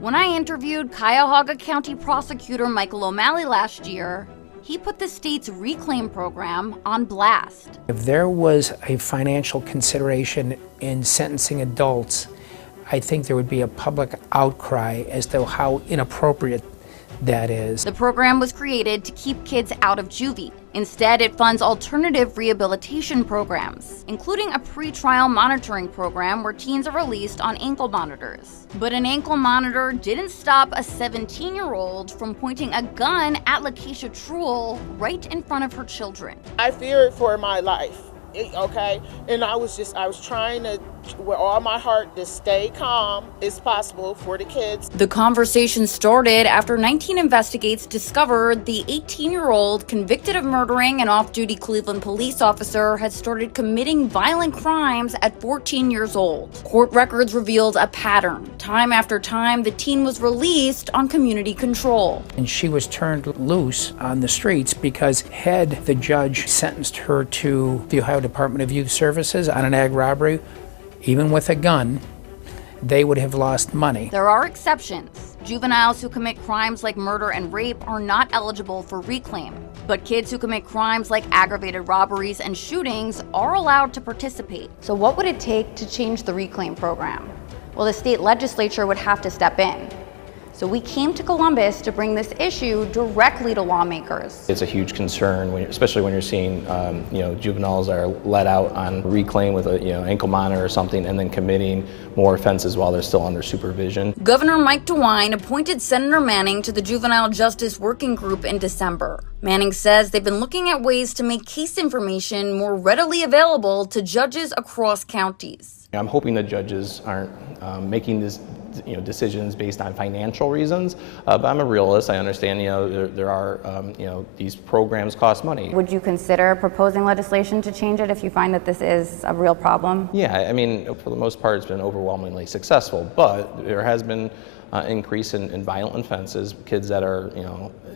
When I interviewed Cuyahoga County Prosecutor Michael O'Malley last year, he put the state's reclaim program on blast. If there was a financial consideration in sentencing adults, I think there would be a public outcry as to how inappropriate that is. The program was created to keep kids out of juvie. Instead, it funds alternative rehabilitation programs, including a pre-trial monitoring program where teens are released on ankle monitors. But an ankle monitor didn't stop a 17-year-old from pointing a gun at Lakeisha Truel right in front of her children. I feared for my life. Okay, and I was trying to, with all my heart, to stay calm as possible for the kids. The conversation started after 19 Investigates discovered the 18-year-old convicted of murdering an off-duty Cleveland police officer had started committing violent crimes at 14 years old. Court records revealed a pattern. Time after time, the teen was released on community control. And she was turned loose on the streets because had the judge sentenced her to the Ohio Department of Youth Services on an ag robbery, even with a gun, they would have lost money. There are exceptions. Juveniles who commit crimes like murder and rape are not eligible for reclaim. But kids who commit crimes like aggravated robberies and shootings are allowed to participate. So what would it take to change the reclaim program? Well, the state legislature would have to step in. So we came to Columbus to bring this issue directly to lawmakers. It's a huge concern, especially when you're seeing juveniles that are let out on reclaim with a ankle monitor or something and then committing more offenses while they're still under supervision. Governor Mike DeWine appointed Senator Manning to the Juvenile Justice Working Group in December. Manning says they've been looking at ways to make case information more readily available to judges across counties. I'm hoping that judges aren't making this decisions based on financial reasons, but I'm a realist. I understand there are these programs cost money. Would you consider proposing legislation to change it if you find that this is a real problem? Yeah, I mean, for the most part, it's been overwhelmingly successful, but there has been increase in violent offenses, kids that are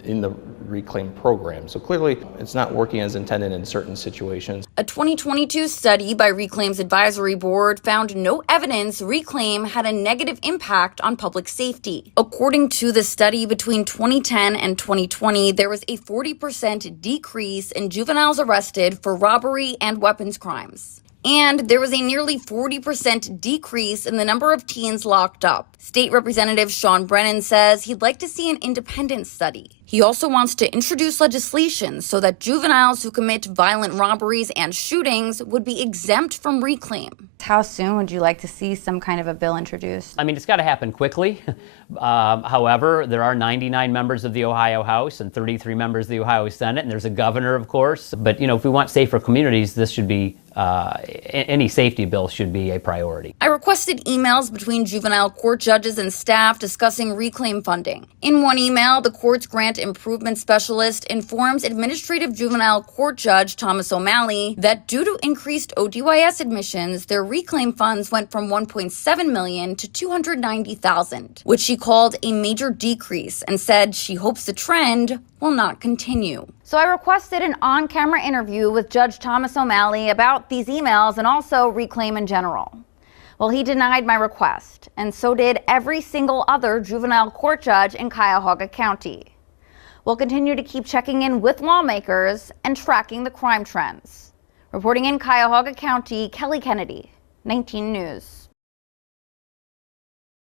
in the reclaim program. So clearly it's not working as intended in certain situations. A 2022 study by Reclaim's advisory board found no evidence Reclaim had a negative impact on public safety. According to the study, between 2010 and 2020, there was a 40% decrease in juveniles arrested for robbery and weapons crimes. And there was a nearly 40% decrease in the number of teens locked up. State Representative Sean Brennan says he'd like to see an independent study. He also wants to introduce legislation so that juveniles who commit violent robberies and shootings would be exempt from reclaim. How soon would you like to see some kind of a bill introduced? I mean, it's got to happen quickly. However, there are 99 members of the Ohio House and 33 members of the Ohio Senate, and there's a governor, of course. But, if we want safer communities, this should be, any safety bill should be a priority. I requested emails between juvenile court judges and staff discussing reclaim funding. In one email, the court's grant improvement specialist informs Administrative Juvenile Court Judge Thomas O'Malley that due to increased ODYS admissions, their reclaim funds went from $1.7 million to $290,000, which she called a major decrease and said she hopes the trend will not continue. So I requested an on-camera interview with Judge Thomas O'Malley about these emails and also reclaim in general. Well, he denied my request, and so did every single other juvenile court judge in Cuyahoga County. We'll continue to keep checking in with lawmakers and tracking the crime trends. Reporting in Cuyahoga County, Kelly Kennedy, 19 News.